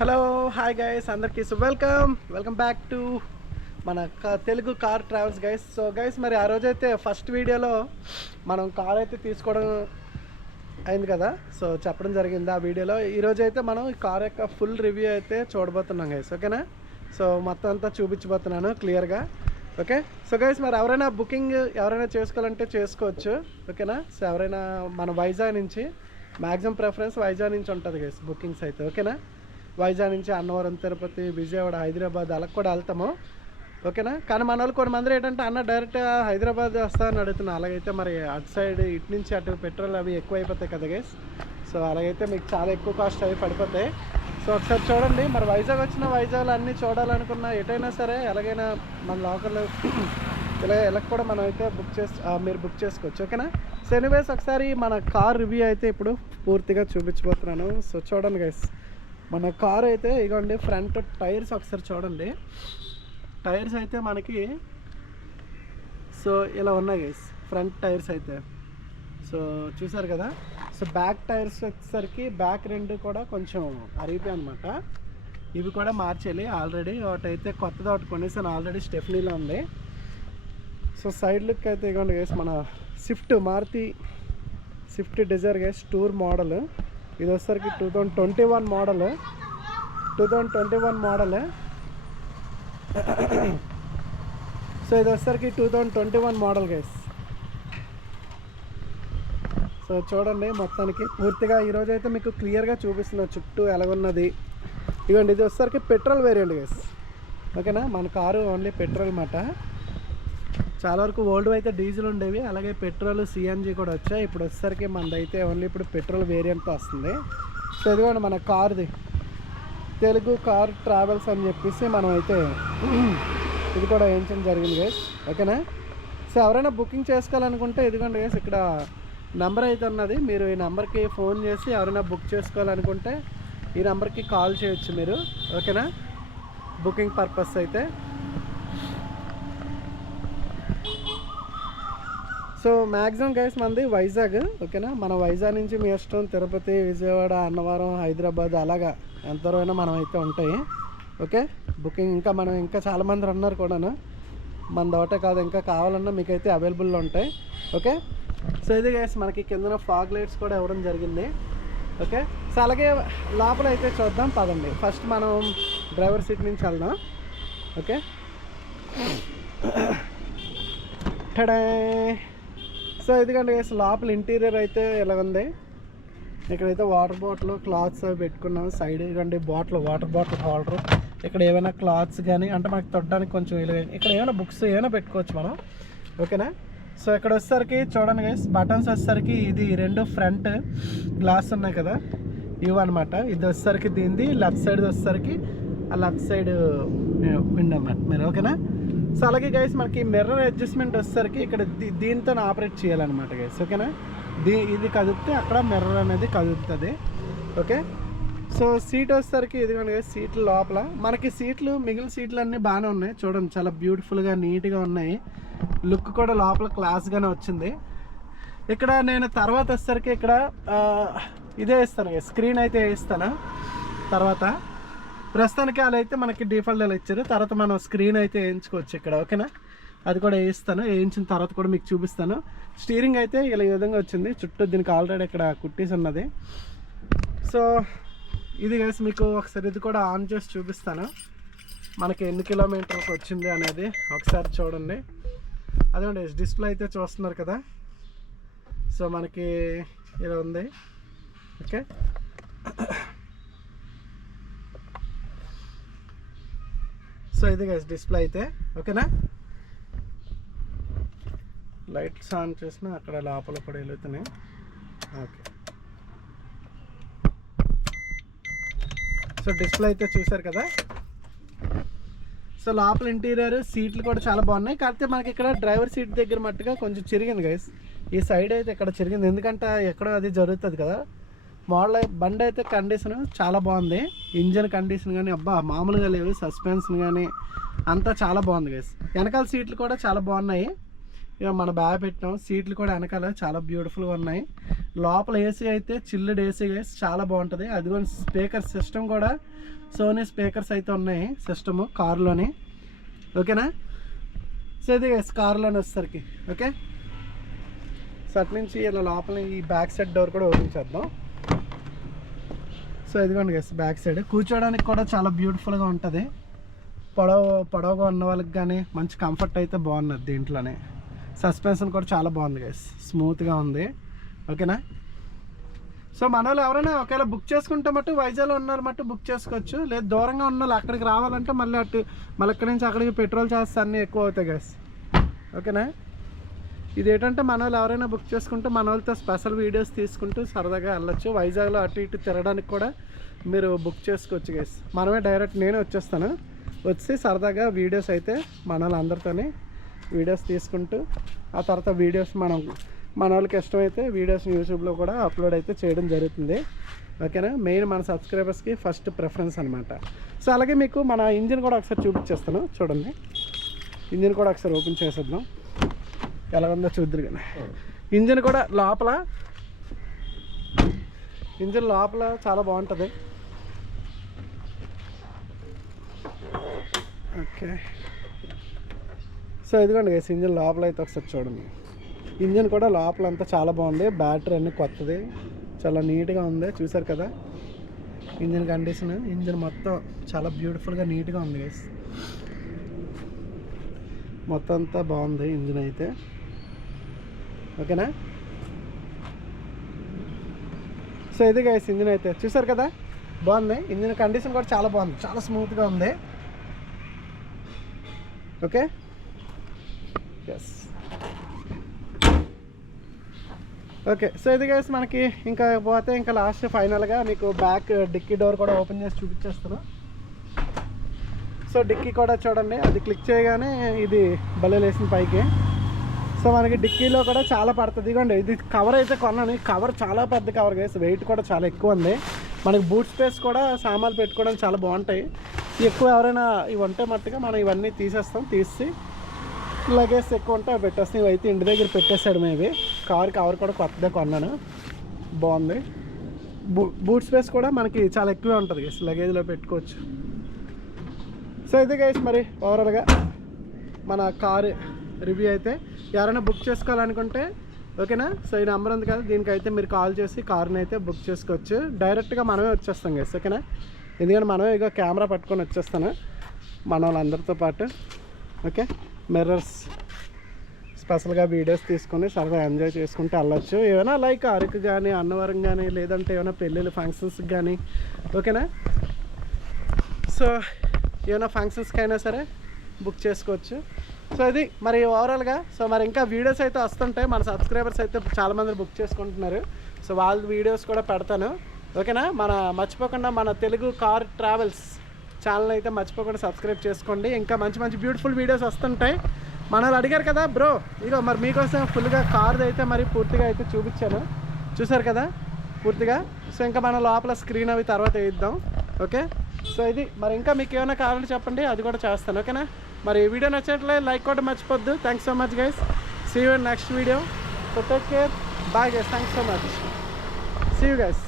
Hello hi guys అందరికీ so welcome back to మన Telugu car travels guys. So guys మరి ఆ రోజైతే ఫస్ట్ వీడియోలో మనం కార్ అయితే తీసుకోవడం అయింది కదా, సో చెప్పడం జరిగింది ఆ వీడియోలో. ఈరోజు అయితే మనం ఈ కార్ యొక్క ఫుల్ రివ్యూ అయితే చూడబోతున్నాం గైస్, ఓకేనా. సో మొత్తం అంతా చూపించబోతున్నాను క్లియర్గా, ఓకే. సో గైస్ మరి ఎవరైనా చేసుకోవాలంటే చేసుకోవచ్చు, ఓకేనా. సో ఎవరైనా మన వైజాగ్ నుంచి మ్యాక్సిమం ప్రిఫరెన్స్ వైజాగ్ నుంచి ఉంటుంది గైస్ బుకింగ్స్ అయితే, ఓకేనా. వైజాగ్ నుంచి అన్నవరం, తిరుపతి, విజయవాడ, హైదరాబాద్ అలా కూడా వెళ్తాము, ఓకేనా. కానీ మన వాళ్ళు కొంతమంది ఏంటంటే అన్న డైరెక్ట్ హైదరాబాద్ వస్తామని అడుగుతున్నా. అలాగైతే మరి అటు సైడ్ ఇటు నుంచి అటు పెట్రోల్ అవి ఎక్కువ అయిపోతాయి కదా గైస్. సో అలాగైతే మీకు చాలా ఎక్కువ కాస్ట్ అవి పడిపోతాయి. సో ఒకసారి చూడండి, మరి వైజాగ్ వైజాగ్లో అన్నీ చూడాలనుకున్నా ఎటైనా సరే ఎలాగైనా మన లోకల్ ఇలా కూడా మనం అయితే మీరు బుక్ చేసుకోవచ్చు, ఓకేనా. సో ఎనీవేస్ ఒకసారి మన కార్ రివ్యూ అయితే ఇప్పుడు పూర్తిగా చూపించబోతున్నాను. సో చూడండి గైస్, మన కార్ అయితే ఇగోండి ఫ్రంట్ టైర్స్ ఒకసారి చూడండి. టైర్స్ అయితే మనకి సో ఇలా ఉన్నాయి గైస్ ఫ్రంట్ టైర్స్ అయితే. సో చూసారు కదా. సో బ్యాక్ టైర్స్ వచ్చేసరికి బ్యాక్ రెండు కూడా కొంచెం అరిగిపోయాయి అనమాట. ఇవి కూడా మార్చేయాలి. ఆల్రెడీ ఒకటైతే కొత్తది ఒకటి కొనేసాను ఆల్రెడీ, స్టెఫ్నీలో ఉంది. సో సైడ్ లుక్ అయితే ఇగోండి గైస్ మన Maruti Swift Dzire guys tour model. ఇది వచ్చేసరికి 2021 మోడల్. సో ఇది వచ్చేసరికి 2021 మోడల్ గైస్. సో చూడండి మొత్తానికి పూర్తిగా ఈరోజు అయితే మీకు క్లియర్గా చూపిస్తున్నా చుట్టూ ఎలాగున్నది. ఇదిగోండి ఇది వచ్చేసరికి పెట్రోల్ వేరియంట్ గైస్, ఓకేనా. మన కారు ఓన్లీ పెట్రోల్ అన్నమాట. చాలా వరకు ఓల్డ్ అయితే డీజిల్ ఉండేవి, అలాగే పెట్రోల్ సిఎన్జి కూడా వచ్చాయి. ఇప్పుడు వచ్చేసరికి మనదైతే ఓన్లీ ఇప్పుడు పెట్రోల్ వేరియంట్తో వస్తుంది. సో ఇదిగోండి మన కార్ది తెలుగు కార్ ట్రావెల్స్ అని చెప్పేసి మనం అయితే ఇది కూడా వేయించడం జరిగింది గైస్, ఓకేనా. సో ఎవరైనా బుకింగ్ చేసుకోవాలనుకుంటే ఇదిగోండి గైస్ ఇక్కడ నెంబర్ అయితే ఉన్నది. మీరు ఈ నెంబర్కి ఫోన్ చేసి ఎవరైనా బుక్ చేసుకోవాలనుకుంటే ఈ నెంబర్కి కాల్ చేయొచ్చు మీరు, ఓకేనా, బుకింగ్ పర్పస్ అయితే. సో మ్యాక్సిమం గైస్ మనది వైజాగ్, ఓకేనా. మన వైజాగ్ నుంచి మీ ఇష్టం తిరుపతి, విజయవాడ, అన్నవరం, హైదరాబాద్ అలాగా ఎంతవరైనా మనం అయితే ఉంటాయి, ఓకే. బుకింగ్ ఇంకా చాలామంది ఉన్నారు కూడాను, మన ఒకటే కాదు ఇంకా కావాలన్నా మీకైతే అవైలబుల్లో ఉంటాయి, ఓకే. సో ఇది గైస్ మనకి కిందన ఫాగ్ లైట్స్ కూడా ఇవ్వడం జరిగింది, ఓకే. సో అలాగే లోపల అయితే చూద్దాం పదండి. ఫస్ట్ మనం డ్రైవర్ సీట్ నుంచి వెళ్దాం, ఓకే. టడే. సో ఇదిగండి గైస్ లోపల ఇంటీరియర్ అయితే ఇలా ఉంది. ఇక్కడైతే వాటర్ బాటిల్, క్లాత్స్ అవి పెట్టుకున్నాం. సైడ్ ఇవ్వండి వాటర్ బాటిల్ హోల్డర్. ఇక్కడ ఏమైనా క్లాత్స్ కానీ అంటే మనకి తొట్టడానికి కొంచెం ఇక్కడ ఏమైనా బుక్స్ ఏమైనా పెట్టుకోవచ్చు మనం, ఓకేనా. సో ఇక్కడ వచ్చేసరికి చూడండి గైస్ బటన్స్ వచ్చేసరికి ఇది రెండు ఫ్రంట్ గ్లాస్ ఉన్నాయి కదా ఇవన్నమాట. ఇది వచ్చేసరికి దీనిది లెఫ్ట్ సైడ్ వచ్చేసరికి ఆ లెఫ్ట్ సైడ్ విండో అన్నమాట మీరు, ఓకేనా. సో అలాగే గైస్ మనకి మిర్రర్ అడ్జస్ట్మెంట్ వచ్చేసరికి ఇక్కడ దీంతో ఆపరేట్ చేయాలన్నమాట గైస్, ఓకేనా. ఇది కదిపితే అక్కడ మిర్రర్ అనేది కదులుతుంది, ఓకే. సో సీట్ వచ్చేసరికి ఇదిగోండి గైస్ సీట్లు లోపల మనకి మిగిలిన సీట్లు అన్నీ బాగానే ఉన్నాయి చూడండి, చాలా బ్యూటిఫుల్గా నీట్గా ఉన్నాయి. లుక్ కూడా లోపల క్లాస్గానే వచ్చింది. ఇక్కడ నేను తర్వాత వచ్చేసరికి ఇక్కడ ఇదే ఇస్తాను గైస్, స్క్రీన్ అయితే వేయిస్తాను తర్వాత. ప్రస్తుతానికి అలా అయితే మనకి డిఫాల్ట్ అలా ఇచ్చారు, తర్వాత మనం స్క్రీన్ అయితే వేయించుకోవచ్చు ఇక్కడ, ఓకేనా. అది కూడా వేయించిన తర్వాత కూడా మీకు చూపిస్తాను. స్టీరింగ్ అయితే ఇలా ఈ విధంగా వచ్చింది, చుట్టూ దీనికి ఆల్రెడీ ఇక్కడ కుట్టీస్ ఉన్నది. సో ఇది గైస్ మీకు ఒకసారి ఇది కూడా ఆన్ చేసి చూపిస్తాను, మనకి ఎన్ని కిలోమీటర్కి వచ్చింది అనేది ఒకసారి చూడండి. అదేండి డిస్ప్లే అయితే చూస్తున్నారు కదా. సో మనకి ఇలా ఉంది, ఓకే. సో ఇది గైస్ డిస్ప్లే అయితే, ఓకేనా. లైట్స్ ఆన్ చేసిన అక్కడ లోపల కూడా వెళ్తున్నాయి, ఓకే. సో డిస్ప్లే అయితే చూసారు కదా. సో లోపల ఇంటీరియర్ సీట్లు కూడా చాలా బాగున్నాయి. కాకపోతే మనకి ఇక్కడ డ్రైవర్ సీట్ దగ్గర మట్టుగా కొంచెం చిరిగింది గైస్, ఈ సైడ్ అయితే ఇక్కడ చిరిగింది, ఎందుకంటే ఎక్కడో అది జరుగుతుంది కదా. బండి అయితే కండిషన్ చాలా బాగుంది, ఇంజన్ కండిషన్ కానీ అబ్బా మామూలుగా లేవు, సస్పెన్షన్ కానీ అంతా చాలా బాగుంది గైస్. వెనకాల సీట్లు కూడా చాలా బాగున్నాయి. ఇక మన బ్యాగ్ పెట్టాం. సీట్లు కూడా వెనకాల చాలా బ్యూటిఫుల్గా ఉన్నాయి. లోపల ఏసీ అయితే చిల్లుడ్ ఏసీ గైస్, చాలా బాగుంటుంది. అదిగోండి స్పీకర్ సిస్టమ్ కూడా సోనీ స్పీకర్స్ అయితే ఉన్నాయి సిస్టము కారులోని. ఓకేనా? సో ఇది గైస్ కారులోని వచ్చేసరికి. ఓకే, సో అటు నుంచి ఇలా లోపల ఈ బ్యాక్ సైడ్ డోర్ కూడా ఓపెన్ చేద్దాం. సో ఇదిగోండి గైస్ బ్యాక్ సైడ్ కూర్చోడానికి కూడా చాలా బ్యూటిఫుల్గా ఉంటుంది. పొడవుగా ఉన్న వాళ్ళకి కానీ మంచి కంఫర్ట్ అయితే బాగున్నది దీంట్లోనే. సస్పెన్షన్ కూడా చాలా బాగుంది గైస్, స్మూత్గా ఉంది. ఓకేనా? సో మన వాళ్ళు ఎవరైనా ఒకవేళ బుక్ చేసుకుంటే మట్టు వైజాగ్లో ఉన్నారు మట్టు బుక్ చేసుకోవచ్చు. లేదు దూరంగా ఉన్న వాళ్ళు అక్కడికి రావాలంటే మళ్ళీ ఇక్కడి నుంచి అక్కడికి పెట్రోల్ ఛార్జెస్ అన్నీ ఎక్కువ అవుతాయి గైస్. ఓకేనా? ఇది ఏంటంటే మన వాళ్ళు ఎవరైనా బుక్ చేసుకుంటే మన వాళ్ళతో స్పెషల్ వీడియోస్ తీసుకుంటూ సరదాగా వెళ్ళొచ్చు. వైజాగ్లో అటు ఇటు తిరగడానికి కూడా మీరు బుక్ చేసుకోవచ్చు గైస్. మనమే డైరెక్ట్ నేనే వచ్చేస్తాను, వచ్చి సరదాగా వీడియోస్ అయితే మన వాళ్ళందరితోని వీడియోస్ తీసుకుంటూ ఆ తర్వాత వీడియోస్ మన వాళ్ళకి ఇష్టమైతే వీడియోస్ యూట్యూబ్లో కూడా అప్లోడ్ అయితే చేయడం జరుగుతుంది. ఓకేనా? మెయిన్ మన సబ్స్క్రైబర్స్కి ఫస్ట్ ప్రిఫరెన్స్ అనమాట. సో అలాగే మీకు మన ఇంజిన్ కూడా ఒకసారి చూపించేస్తాను. చూడండి, ఇంజిన్ కూడా ఒకసారి ఓపెన్ చేసేద్దాం, ఎలాగుందో చూద్దరు. కానీ ఇంజిన్ కూడా లోపల చాలా బాగుంటుంది. ఓకే, సో ఇదిగోండి గైస్ ఇంజిన్ లోపల అయితే ఒకసారి చూడండి. ఇంజిన్ కూడా లోపల అంతా చాలా బాగుంది. బ్యాటరీ అన్నీ కొత్తది, చాలా నీట్గా ఉంది. చూసారు కదా ఇంజిన్ కండిషన్. ఇంజిన్ మొత్తం చాలా బ్యూటిఫుల్గా నీట్గా ఉంది గైస్. మొత్తం అంతా బాగుంది ఇంజిన్ అయితే. ఓకేనా? సో ఇది గైస్ ఇంజిన్ అయితే చూసారు కదా, బాగుంది. ఇంజిన్ కండిషన్ కూడా చాలా బాగుంది, చాలా స్మూత్గా ఉంది. Okay, yes. ఓకే, సో ఇది గైస్ మనకి ఇంకా పోతే ఇంకా లాస్ట్ ఫైనల్గా మీకు బ్యాక్ డిక్కీ డోర్ కూడా ఓపెన్ చేసి చూపించేస్తాను. సో డిక్కీ కూడా చూడండి, అది క్లిక్ చేయగానే ఇది బల్లె లేసిన పైకి. సో మనకి డిక్కీలో కూడా చాలా పడుతుంది. ఇదిగోండి ఇది కవర్ అయితే కొన్నాను. ఈ కవర్ చాలా పెద్ద కవర్ గైస్, వెయిట్ కూడా చాలా ఎక్కువ ఉంది. మనకి బూట్ స్పేస్ కూడా సామాన్లు పెట్టుకోవడానికి చాలా బాగుంటాయి. ఎక్కువ ఎవరైనా ఇవి ఉంటే మట్టుగా మనం ఇవన్నీ తీసేస్తాం. తీసి లగేజ్ ఎక్కువ ఉంటే అవి పెట్టేస్తాం. ఇవైతే ఇంటి దగ్గర పెట్టేస్తాడు. మేబీ కవర్ కూడా కొత్తగా కొన్నాను, బాగుంది. బూట్ స్పేస్ కూడా మనకి చాలా ఎక్కువే ఉంటుంది గైస్, లగేజ్లో పెట్టుకోవచ్చు. సో ఇది గైస్ మరి ఓవరాల్గా మన కారు రివ్యూ అయితే. ఎవరైనా బుక్ చేసుకోవాలనుకుంటే ఓకేనా, సో ఈ నెంబర్ ఉంది కదా, దీనికైతే మీరు కాల్ చేసి కార్ని అయితే బుక్ చేసుకోవచ్చు. డైరెక్ట్గా మనమే వచ్చేస్తాం గైస్. ఓకేనా? ఎందుకంటే మనమే ఇక కెమెరా పట్టుకొని వచ్చేస్తాను మన వాళ్ళందరితో పాటు. ఓకే, మిర్రర్స్ స్పెషల్గా వీడియోస్ తీసుకొని సరదా ఎంజాయ్ చేసుకుంటే వెళ్ళొచ్చు. ఏమైనా లైక్ అరకు కానీ అన్నవరం కానీ లేదంటే ఏమైనా పెళ్ళిళ్ళు ఫంక్షన్స్కి కానీ. ఓకేనా? సో ఏమైనా ఫంక్షన్స్కి అయినా సరే బుక్ చేసుకోవచ్చు. సో ఇది మరి ఓవరాల్గా. సో మరి ఇంకా వీడియోస్ అయితే వస్తుంటాయి. మన సబ్స్క్రైబర్స్ అయితే చాలామంది బుక్ చేసుకుంటున్నారు. సో వాళ్ళ వీడియోస్ కూడా పెడతాను. ఓకేనా? మర్చిపోకుండా మన తెలుగు కార్ ట్రావెల్స్ ఛానల్ అయితే మర్చిపోకుండా సబ్స్క్రైబ్ చేసుకోండి. ఇంకా మంచి మంచి బ్యూటిఫుల్ వీడియోస్ వస్తుంటాయి. మన వాళ్ళు అడిగారు కదా బ్రో, ఇగో మరి మీకోసం ఫుల్గా కార్ది అయితే మరి పూర్తిగా అయితే చూపించాను. చూసారు కదా పూర్తిగా. సో ఇంకా మన లోపల స్క్రీన్ అవి తర్వాత వేద్దాం. ఓకే, సో ఇది మరి ఇంకా మీకు ఏమైనా కావాలంటే చెప్పండి, అది కూడా చేస్తాను. ఓకేనా? మరి ఈ వీడియో నచ్చినట్లయితే లైక్ కూడా మర్చిపోద్దు. Thanks so much guys. See you in next video. So take care, bye guys. Thanks so much. See you guys.